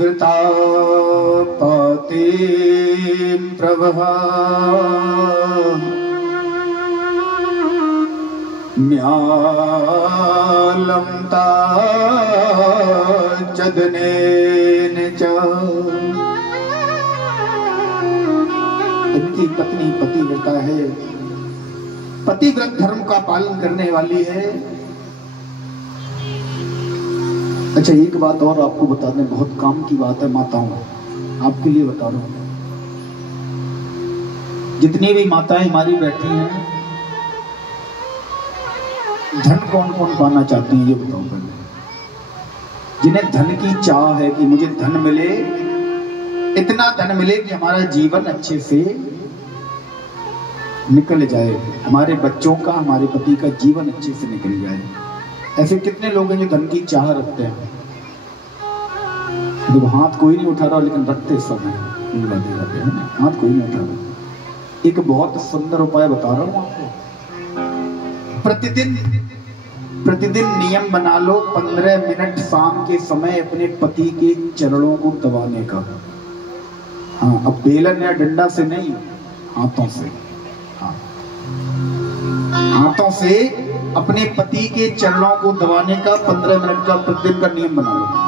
वृता पाते प्रवहा म्यालं ताचदनेन च। इनकी पत्नी पतिव्रता है, पतिव्रत धर्म का पालन करने वाली है। अच्छा, एक बात और आपको बता दें, बहुत काम की बात है माताओं, आपके लिए बता रहा हूं। जितनी भी माताएं हमारी बैठी हैं, धन कौन कौन पाना चाहती हैं ये बताओ पहले। जिन्हें धन की चाह है कि मुझे धन मिले, इतना धन मिले कि हमारा जीवन अच्छे से निकल जाए, हमारे बच्चों का, हमारे पति का जीवन अच्छे से निकल जाए। ऐसे कितने लोग हैं जो धन की चाह रखते हैं? तो हाथ कोई नहीं उठा रहा, लेकिन रखते सब हैं, हाथ कोई नहीं उठा रहा। एक बहुत सुंदर उपाय बता रहा हूं आपको। प्रतिदिन नियम बना लो 15 मिनट शाम के समय अपने पति के चरणों को दबाने का। हाँ, अब बेलन या डंडा से नहीं, हाथों से। हाँ, हाथों से अपने पति के चरणों को दबाने का 15 मिनट का प्रतिदिन का नियम बना लो।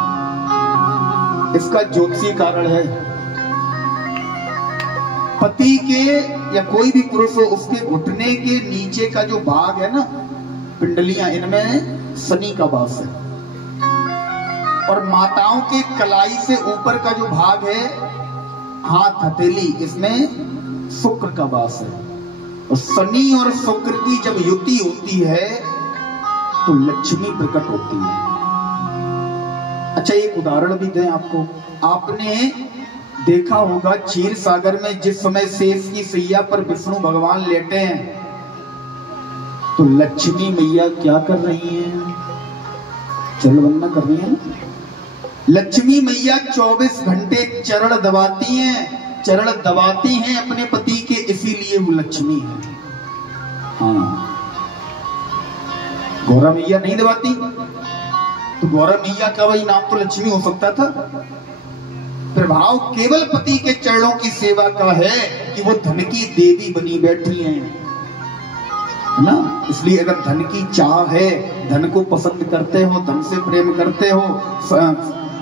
इसका ज्योतिषी कारण है। पति के या कोई भी पुरुष हो, उसके घुटने के नीचे का जो भाग है ना, पिंडलियां, इनमें शनि का वास है। और माताओं के कलाई से ऊपर का जो भाग है, हाथ हथेली, इसमें शुक्र का वास है। और शनि और शुक्र की जब युति होती है तो लक्ष्मी प्रकट होती है। अच्छा, एक उदाहरण भी दें आपको। आपने देखा होगा क्षीर सागर में जिस समय शेष की सैया पर विष्णु भगवान लेटे हैं, तो लक्ष्मी मैया क्या कर रही हैं? चरण वंदना कर रही हैं। लक्ष्मी मैया 24 घंटे चरण दबाती हैं, चरण दबाती हैं अपने पति के, इसीलिए वो लक्ष्मी है। हाँ, गौरा मैया नहीं दबाती, तो गौरा मैया का वही नाम तो लक्ष्मी हो सकता था। प्रभाव केवल पति के चरणों की सेवा का है कि वो धन की देवी बनी बैठी हैं, है ना। इसलिए अगर धन की चाह है, धन को पसंद करते हो, धन से प्रेम करते हो,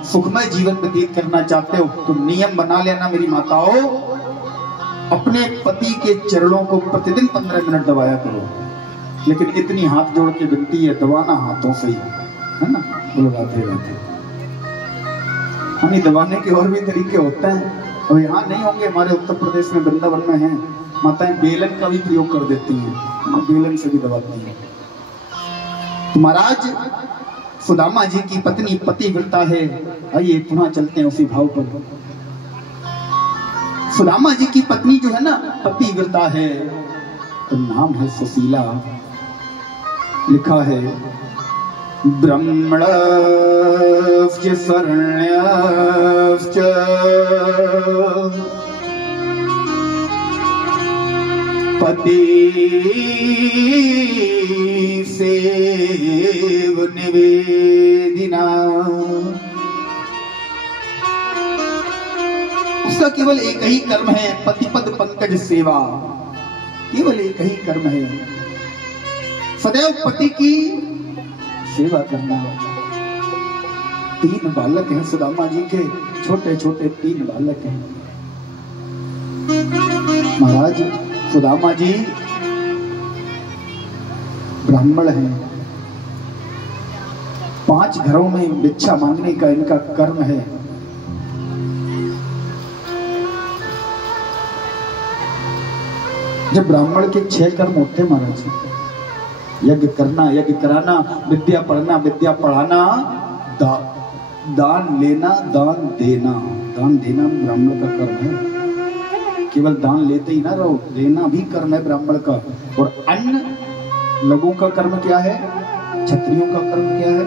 सुखमय जीवन व्यतीत करना चाहते हो, तो नियम बना लेना मेरी माताओं, अपने पति के चरणों को प्रतिदिन 15 मिनट दबाया करो। लेकिन इतनी हाथ जोड़ के विनती है, दबाना हाथों से ही, है ना, बुलवाते रहते। हमें दबाने के और भी तरीके होते हैं, और यहाँ नहीं होंगे, हमारे उत्तर प्रदेश में, वृंदावन में हैं, माताएं बेलन का भी प्रयोग कर देती हैं, बेलन से भी दबाती हैं। तो महाराज सुदामा जी की पत्नी पतिव्रता है। आइए पुनः चलते हैं उसी भाव पर। सुदामा जी की पत्नी जो है ना, पतिव्रता है, तो नाम है सुशीला। लिखा है ब्रह्मण्य शरण्यश्च पति सेव निवेदिना। उसका केवल एक ही कर्म है, पतिपद पंकज सेवा। केवल एक ही कर्म है, सदैव पति की सेवा करना। 3 बालक हैं सुदामा जी के, छोटे छोटे 3 बालक हैं। महाराज सुदामा जी ब्राह्मण हैं, 5 घरों में भिक्षा मांगने का इनका कर्म है। जब ब्राह्मण के 6 कर्म होते हैं महाराज, यज्ञ करना, यज्ञ कराना, विद्या पढ़ना, विद्या पढ़ाना, दान लेना, दान देना। दान देना ब्राह्मण का कर्म है। केवल दान लेते ही ना रहो, देना भी कर्म है ब्राह्मण का। और अन्य लोगों का कर्म क्या है? क्षत्रियों का कर्म क्या है?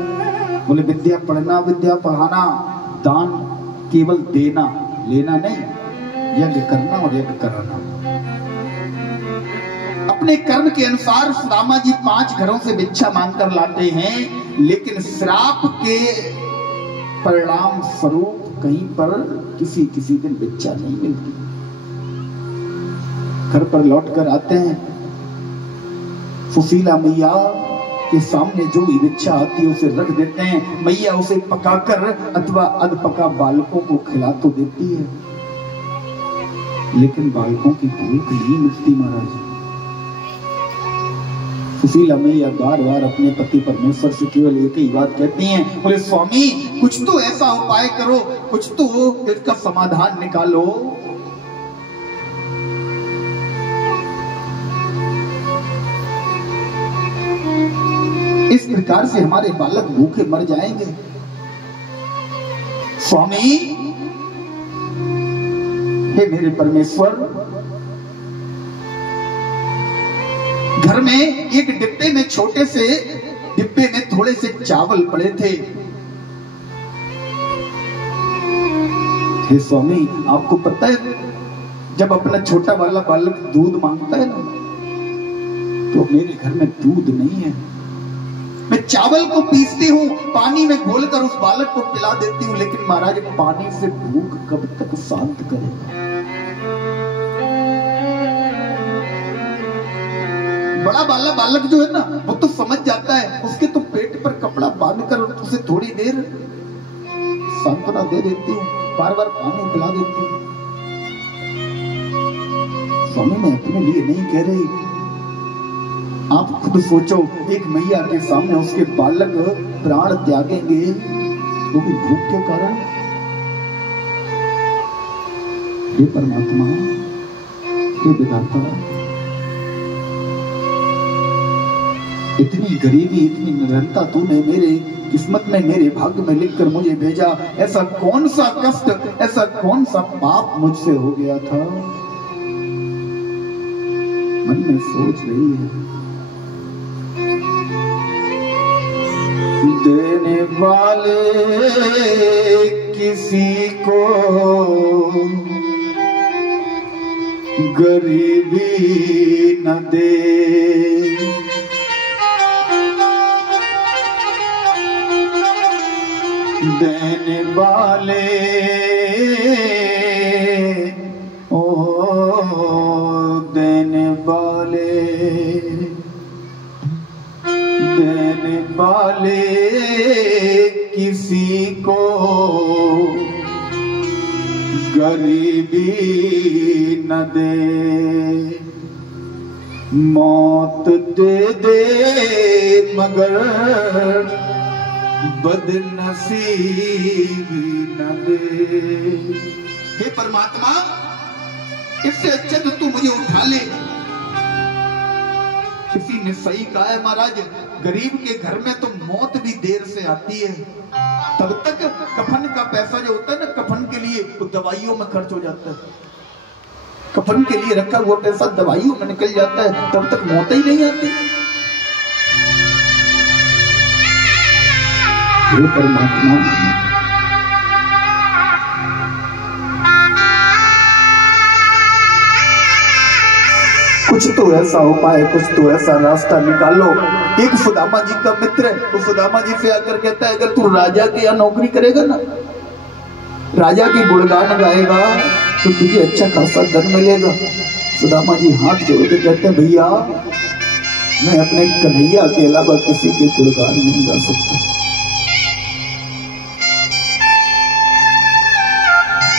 बोले विद्या पढ़ना, विद्या पढ़ाना, दान केवल देना, लेना नहीं, यज्ञ करना और यज्ञ कराना। अपने कर्म के अनुसार सुदामा जी 5 घरों से भिक्षा मांगकर लाते हैं। लेकिन श्राप के परिणाम स्वरूप कहीं पर किसी किसी दिन बच्चा नहीं मिलती। घर पर लौट कर आते हैं, सुशीला मैया के सामने जो भी इच्छा आती है उसे रख देते हैं। मैया उसे पकाकर अथवा अधपका बालकों को खिला तो देती है, लेकिन बालकों की भूख नहीं मिटती महाराज। सुशीला मैया बार बार अपने पति परमेश्वर से केवल एक ही बात कहती हैं, बोले स्वामी कुछ तो ऐसा उपाय करो, कुछ तो इसका समाधान निकालो। इस प्रकार से हमारे बालक भूखे मर जाएंगे। स्वामी हे मेरे परमेश्वर, घर में एक डिब्बे में, छोटे से डिब्बे में थोड़े से चावल पड़े थे। हे स्वामी, आपको पता है जब अपना छोटा वाला बालक दूध मांगता है ना, तो मेरे घर में दूध नहीं है। मैं चावल को पीसती हूँ, पानी में घोलकर उस बालक को पिला देती हूँ, लेकिन महाराज पानी से भूख कब तक शांत करेगा। बड़ा वाला बालक जो है ना, वो तो समझ जाता है, उसके तो पेट पर कपड़ा बांधकर उसे थोड़ी देर सांत्वना दे देती हूँ, बार बार पानी पिला देती हूँ। स्वामी मैं अपने लिए नहीं कह रही, आप खुद सोचो, एक मैया के सामने उसके बालक प्राण त्यागेंगे, वो भी भूख के कारण। हे परमात्मा, हे विधाता, इतनी गरीबी, इतनी निरंता तूने मेरे किस्मत में, मेरे भाग्य में लिखकर मुझे भेजा। ऐसा कौन सा कष्ट, ऐसा कौन सा पाप मुझसे हो गया था? मन में सोच रही है। देने वाले किसी को गरीबी न दे, देने वाले ओ देने वाले, देने वाले किसी को गरीबी न दे। मौत दे दे मगर बदनसीब न दे। हे परमात्मा, इससे अच्छा तो तू मुझे उठा ले। किसी ने सही कहा है महाराज, गरीब के घर में तो मौत भी देर से आती है। तब तक कफन का पैसा जो होता है ना, कफन के लिए वो दवाइयों में खर्च हो जाता है। कफन के लिए रखा हुआ पैसा दवाइयों में निकल जाता है, तब तक मौत ही नहीं आती। हे परमात्मा, कुछ तो ऐसा उपाय, कुछ तो ऐसा रास्ता निकालो। एक सुदामा जी का मित्र है, वो सुदामा जी से आकर कहता है, अगर तू राजा के यहाँ नौकरी करेगा ना, राजा की गुणगान गाएगा, तो तुझे अच्छा खासा धन मिलेगा। सुदामा जी हाथ जोड़ के कहते हैं, भैया मैं अपने कन्हैया के अलावा किसी के गुणगान नहीं गा सकता।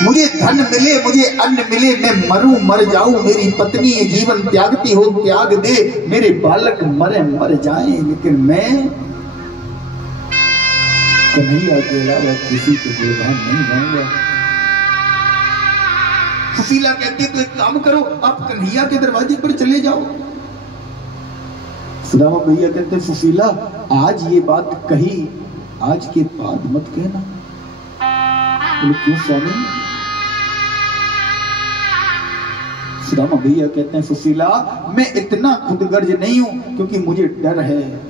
मुझे धन मिले, मुझे अन्न मिले, मैं मरूं मर जाऊं, मेरी पत्नी ये जीवन त्यागती हो त्याग दे, मेरे बालक मरे मर जाएं, लेकिन मैं कन्हैया के अलावा किसी के गुणगान नहीं गाऊंगा। सुशीला कहती है, तो एक काम करो, आप कन्हैया के दरवाजे पर चले जाओ। सुदामा भैया कहते, सुशीला आज ये बात कही, आज के बाद मत कहना। बोले क्यों स्वामी? सुदामा भैया कहते हैं, सुशीला मैं इतना खुदगर्ज नहीं हूं, क्योंकि मुझे डर है।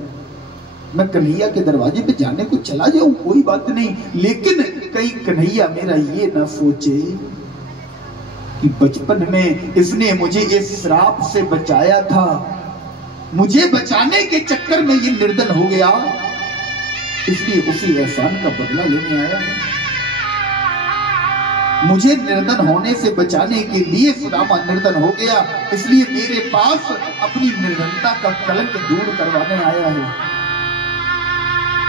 मैं कन्हैया के दरवाजे पे जाने को चला जाऊं कोई बात नहीं, लेकिन कहीं कन्हैया मेरा ये ना सोचे कि बचपन में इसने मुझे इस श्राप से बचाया था, मुझे बचाने के चक्कर में ये निर्धन हो गया। इसलिए उसी एहसान का बदला लेने आया है। मुझे निर्धन होने से बचाने के लिए सुदामा निर्धन हो गया, इसलिए मेरे पास अपनी निर्धनता का कलंक दूर करवाने आया है।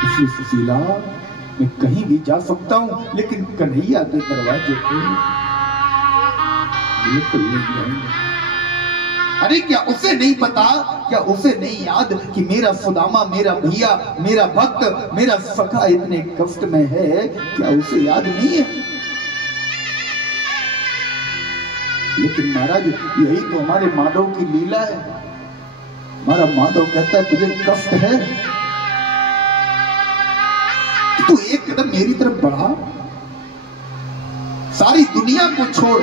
इसलिए सुशीला, मैं कहीं भी जा सकता हूं, लेकिन कन्हैया के दरवाजे पे बिल्कुल नहीं जाऊंगा। अरे क्या उसे नहीं पता, क्या उसे नहीं याद कि मेरा सुदामा, मेरा भैया, मेरा भक्त, मेरा सखा इतने कष्ट में है? क्या उसे याद नहीं है? लेकिन महाराज, यही तो हमारे माधव की लीला है। हमारा माधव कहता है तुझे कष्ट है तो एक कदम मेरी तरफ बढ़ा, सारी दुनिया को छोड़,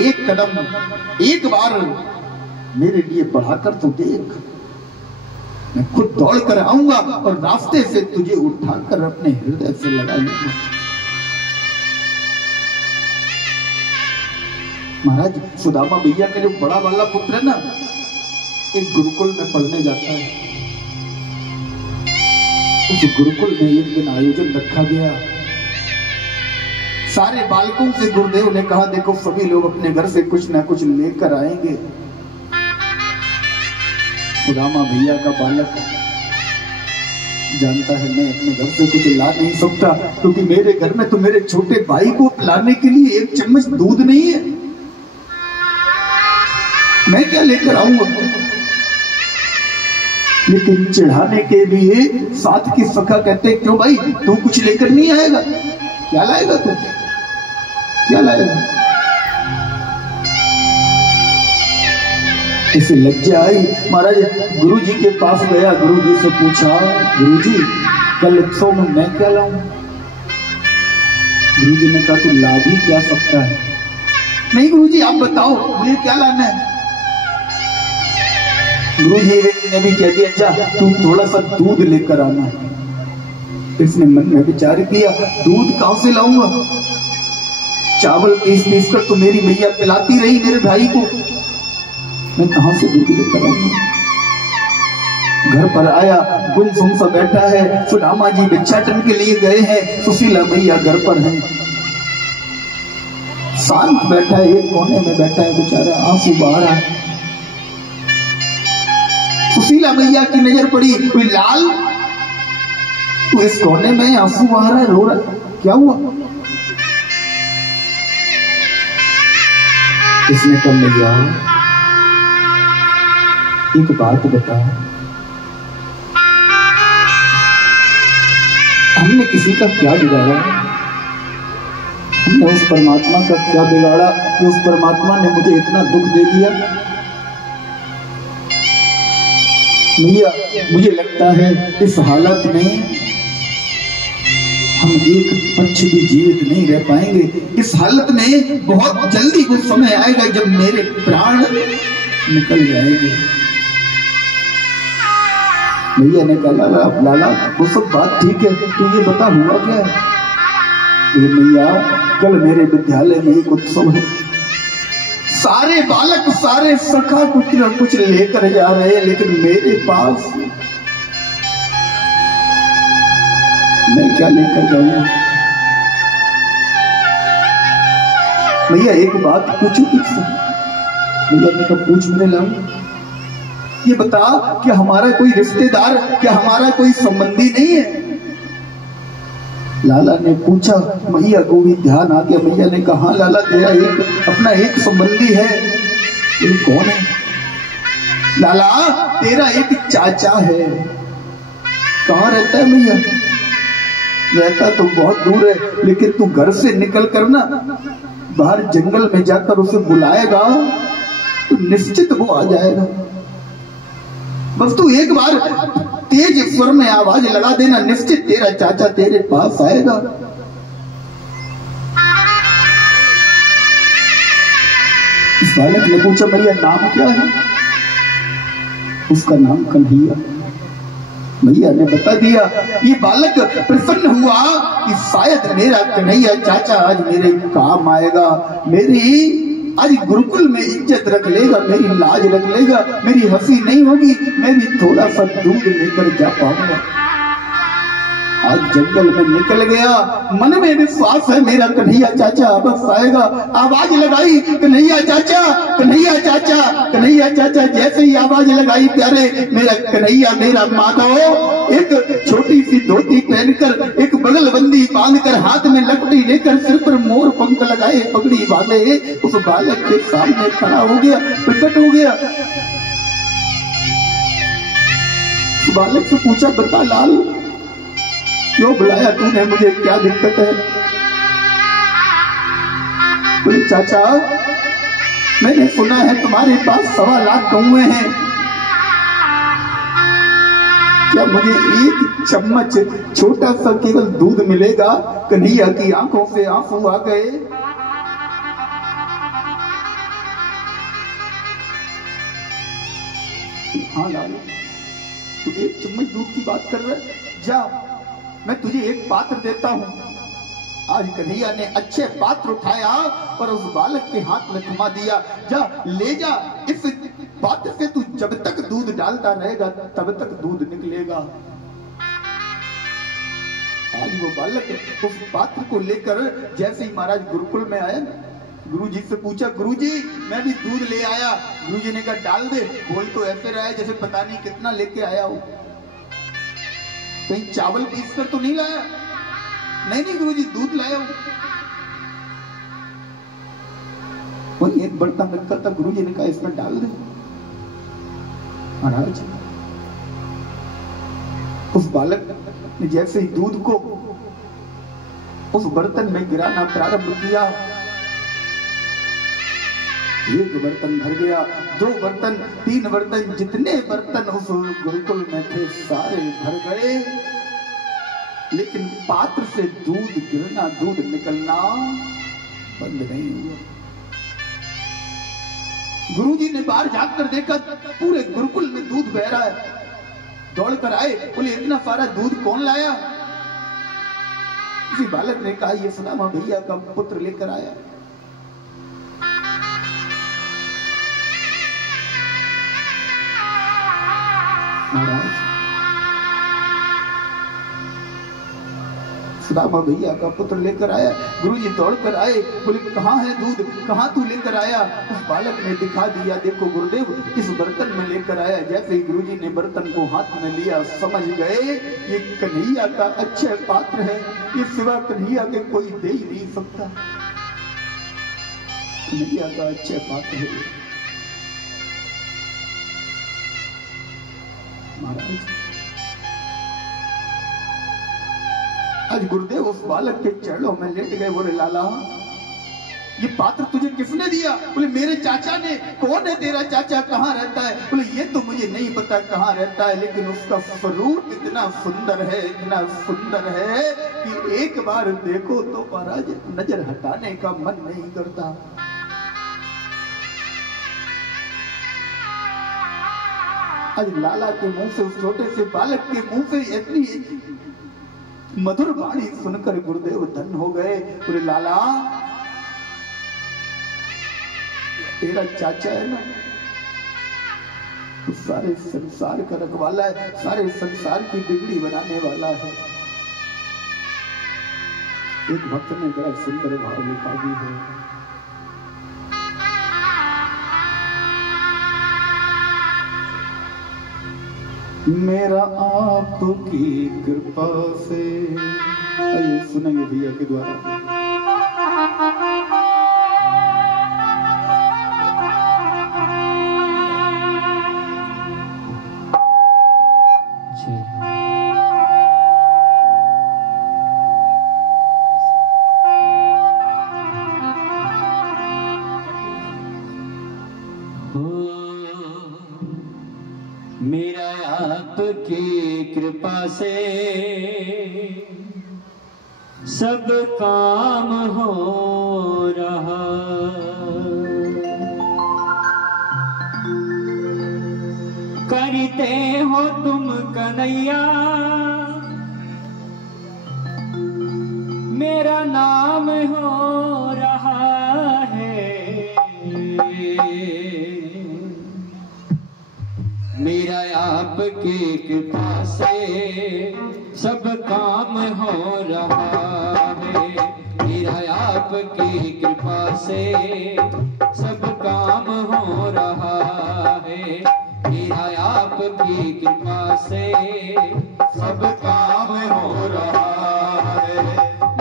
एक कदम, एक बार मेरे लिए बढ़ाकर तो देख। मैं खुद दौड़ कर आऊंगा और रास्ते से तुझे उठाकर अपने हृदय से लगा लूंगा। महाराज, सुदामा भैया का जो बड़ा वाला पुत्र है ना, एक गुरुकुल में पढ़ने जाता है। उस गुरुकुल में एक दिन आयोजन रखा गया। सारे बालकों से गुरुदेव ने कहा, देखो सभी लोग अपने घर से कुछ ना कुछ लेकर आएंगे। सुदामा भैया का बालक जानता है मैं अपने घर से कुछ ला नहीं सकता, क्योंकि मेरे घर में तो मेरे छोटे भाई को पिलाने के लिए एक चम्मच दूध नहीं है। मैं क्या लेकर आऊंगा? लेकिन चढ़ाने के लिए साथ की सखा कहते, क्यों भाई, तू कुछ लेकर नहीं आएगा? क्या लाएगा तू? क्या लाएगा? इसे लज्जा आई। महाराज गुरुजी के पास गया, गुरुजी से पूछा, गुरुजी कल उत्सव में मैं क्या लाऊं? गुरुजी ने कहा, तू ला भी क्या सकता है? नहीं गुरुजी, आप बताओ मुझे क्या लाना है। गुरुजी ने भी कह दिया, अच्छा तू थोड़ा सा दूध लेकर आना। इसने मन में विचार किया, दूध कहां से लाऊंगा? चावल पीस कर तो मेरी मैया पिलाती रही मेरे भाई को, मैं कहां से दूध लेकर आऊंगा? घर पर आया, गुमसुम सा बैठा है। सुदामा जी भिक्षाटन के लिए गए हैं, सुशीला मैया घर पर है, शांत बैठा है, एक कोने में बैठा है बेचारा, आंसू बहा रहा है। सुशीला मैया की नजर पड़ी, कोई लाल तू इस कोने में आंसू बहा रहा है, रो रहा है, क्या हुआ? इसने कहा, मैया एक बात बता, हमने किसी का क्या बिगाड़ा? हमने उस परमात्मा का क्या बिगाड़ा कि उस परमात्मा ने मुझे इतना दुख दे दिया? मैया मुझे लगता है इस हालत में हम एक पक्ष भी जीवित नहीं रह पाएंगे। इस हालत में बहुत जल्दी वो समय आएगा जब मेरे प्राण निकल जाएंगे। भैया ने कहा, लाला वो सब बात ठीक है, तू ये बता हुआ क्या है? मैया कल मेरे विद्यालय में एक उत्सव है, सारे बालक, सारे सखा कुछ न कुछ लेकर जा रहे हैं, लेकिन मेरे पास मैं क्या लेकर जाऊंगा? भैया एक बात पूछू तुझसे। भैया ने कहा, पूछ मेरे लाल, ये बता कि हमारा कोई रिश्तेदार, क्या हमारा कोई संबंधी नहीं है? लाला ने पूछा। मैया को भी ध्यान आ गया। मैया ने कहा, हाँ लाला, तेरा एक अपना एक संबंधी है। ये कौन है? लाला तेरा एक चाचा है। कहाँ रहता है मैया? रहता तो बहुत दूर है, लेकिन तू घर से निकल कर ना बाहर जंगल में जाकर उसे बुलाएगा तो निश्चित वो आ जाएगा। बस तू एक बार तेज स्वर में आवाज लगा देना, निश्चित तेरा चाचा तेरे पास आएगा। इस बालक ने पूछा, भैया नाम क्या है? उसका नाम कन्हैया। भैया ने बता दिया। ये बालक प्रसन्न हुआ कि शायद मेरा कन्हैया चाचा आज मेरे काम आएगा, मेरी आज गुरुकुल में इज्जत रख लेगा, मेरी लाज रख लेगा, मेरी हंसी नहीं होगी, मैं भी थोड़ा सा दूध लेकर जा पाऊंगा। आज जंगल में निकल गया, मन में विश्वास है मेरा कन्हैया चाचा बस आएगा। आवाज लगाई कन्हैया चाचा, कन्हैया चाचा, कन्हैया चाचा। जैसे ही आवाज लगाई प्यारे, मेरा कन्हैया मेरा माधव एक छोटी सी धोती पहनकर, एक बगलबंदी बांधकर, हाथ में लकड़ी लेकर, सिर पर मोर पंख लगाए, पगड़ी बांधे, उस बालक के सामने खड़ा हो गया, प्रकट हो गया। बालक से पूछा, बता लाल क्यों बुलाया तूने मुझे, क्या दिक्कत है? बोले चाचा मैंने सुना है तुम्हारे पास 1.25 लाख गौएं हैं, क्या मुझे एक चम्मच छोटा सा केवल दूध मिलेगा? कन्हैया की आंखों से आंसू आ गए। हाँ लाल तू एक चम्मच दूध की बात कर रहा है, जा मैं तुझे एक पात्र देता हूं। आज कन्हैया ने अच्छे पात्र उठाया और उस बालक के हाथ में थमा दिया, जा ले जा, इस पात्र से तू जब तक दूध डालता रहेगा तब तक दूध निकलेगा। आज वो बालक उस पात्र को लेकर जैसे ही महाराज गुरुकुल में आया, गुरुजी से पूछा, गुरुजी मैं भी दूध ले आया। गुरुजी ने कहा डाल दे। बोल तो ऐसे रहा है जैसे पता नहीं कितना लेके आया हो, कहीं चावल पीस कर तो नहीं लाया? नहीं गुरुजी दूध लाया हूं। वही एक बर्तन रखा था, गुरुजी ने कहा इसमें डाल दे। महाराज उस बालक ने जैसे ही दूध को उस बर्तन में गिराना प्रारंभ किया, एक बर्तन भर गया, 2 बर्तन, 3 बर्तन, जितने बर्तन उस गुरुकुल में थे सारे भर गए, लेकिन पात्र से दूध गिरना, दूध निकलना बंद नहीं हुआ। गुरुजी ने बाहर जाकर देखा पूरे गुरुकुल में दूध बह रहा है। दौड़ कर आए, बोले इतना सारा दूध कौन लाया? किसी बालक ने कहा ये सुदामा भैया का पुत्र लेकर आया। महाराज सुदामा भैया का पुत्र लेकर आया। गुरुजी दौड़कर आए, बोले कहाँ है दूध, कहाँ तू लेकर आया? उस बालक ने दिखा दिया, देखो गुरुदेव इस बर्तन में लेकर आया। जैसे ही गुरुजी ने बर्तन को हाथ में लिया, समझ गए ये कन्हैया का अच्छे पात्र है, ये सिवा कन्हैया के कोई दे ही नहीं सकता। कन्हैया का अच्छे पात्र है। महाराज आज गुरुदेव उस बालक के चरणों में लेट गए। बोले लाला ये पात्र तुझे किसने दिया? बोले मेरे चाचा ने। कौन है तेरा चाचा, कहाँ रहता है? बोले ये तो मुझे नहीं पता कहाँ रहता है, लेकिन उसका स्वरूप इतना सुंदर है, इतना सुंदर है कि एक बार देखो तो महाराज नजर हटाने का मन नहीं करता। आज लाला के मुंह से, उस छोटे से बालक के मुंह से इतनी मधुर वाणी सुनकर गुरुदेव धन्य हो गए। बोले लाला तेरा चाचा है ना, तो सारे संसार का रखवाला है, सारे संसार की बिगड़ी बनाने वाला है। एक भक्त ने बड़ा सुंदर भाव लिखा भी है, मेरा आपकी कृपा से। आइए सुनेंगे भैया के द्वारा। मेरा आपकी कृपा से सब काम हो रहा, करते हो तुम कन्हैया, मेरा नाम हो रहा है। आपकी कृपा से सब काम हो रहा है। मेरा आपकी कृपा से सब काम हो रहा है। मेरा आपकी कृपा से सब काम हो रहा है।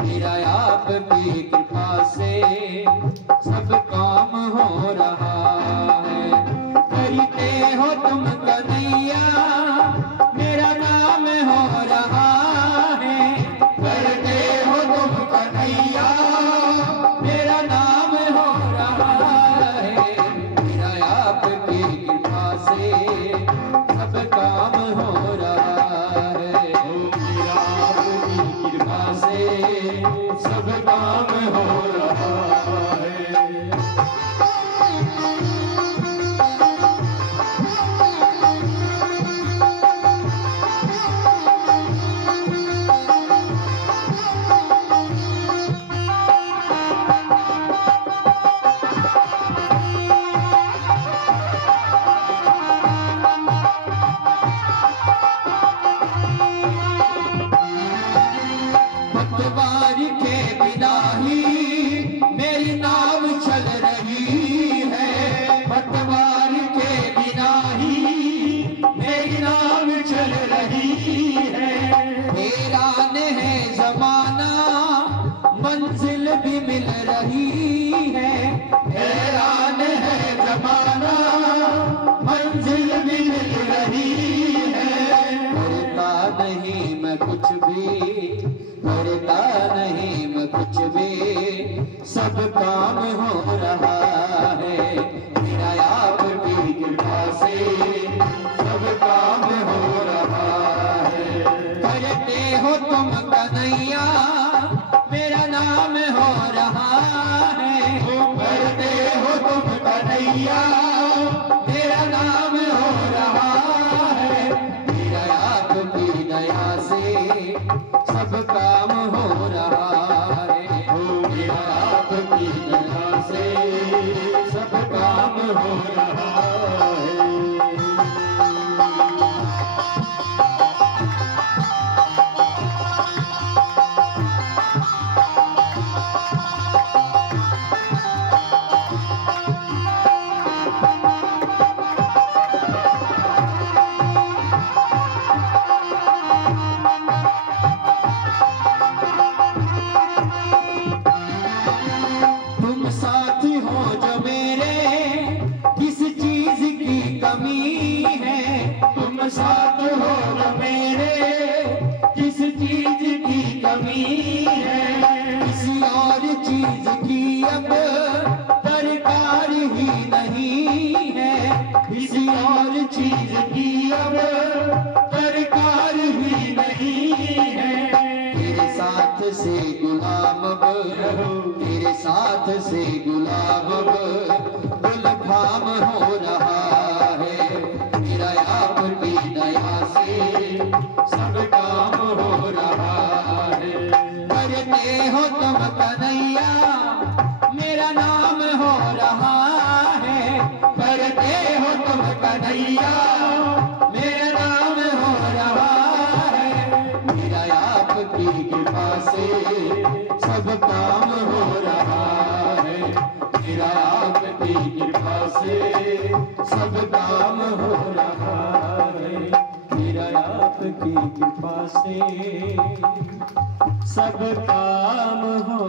मेरा आपकी कृपा से सब काम हो रहा है। करते हो तुम कन्हैया मेरा नाम हो रहा है। करते हो तुम कन्हैया मेरा नाम हो रहा है। मेरा आपकी कृपा से सब काम हो रहा है। मेरा आपकी कृपा से सब काम हो रहा है। पतवार के बिना ही मेरी नाव चल रही है। पतवार के बिना ही मेरी नाव चल रही है। हैरान है जमाना मंजिल भी मिल रही है। हैरान है जमाना मंजिल भी मिल रही है। करता नहीं मैं कुछ भी, करता नहीं मैं कुछ भी, सब काम हो रहा है। मेरा आपकी कृपा से सब काम हो रहा है। करते हो तुम कन्हैया मेरा नाम हो रहा है। करते हो तुम कन्हैया मेरा नाम हो रहा है। मेरा आपकी दया से सब काम हो रहा है। मेरा आपकी दया से सब काम हो रहा है। तुम साथी हो जो मेरे किस चीज की कमी है। तुम साथ हो जो मेरे किस चीज की कमी है। किसी और चीज की अब दरकार ही नहीं है। किसी और चीज की अब दरकार ही नहीं है। तेरे साथ से गुलाम अब, तेरे साथ से गुलाम अब गुलफाम हो रहा है। मेरा आपकी दया से सब काम हो रहा है। करते हो तुम कन्हैया मेरा नाम हो रहा है। करते हो तुम कन्हैया मेरा नाम हो रहा है। मेरा आपकी कृपा से सब काम हो रहा है। मेरा आपकी कृपा से सब काम हो रहा है। मेरा आपकी कृपा से सब काम हो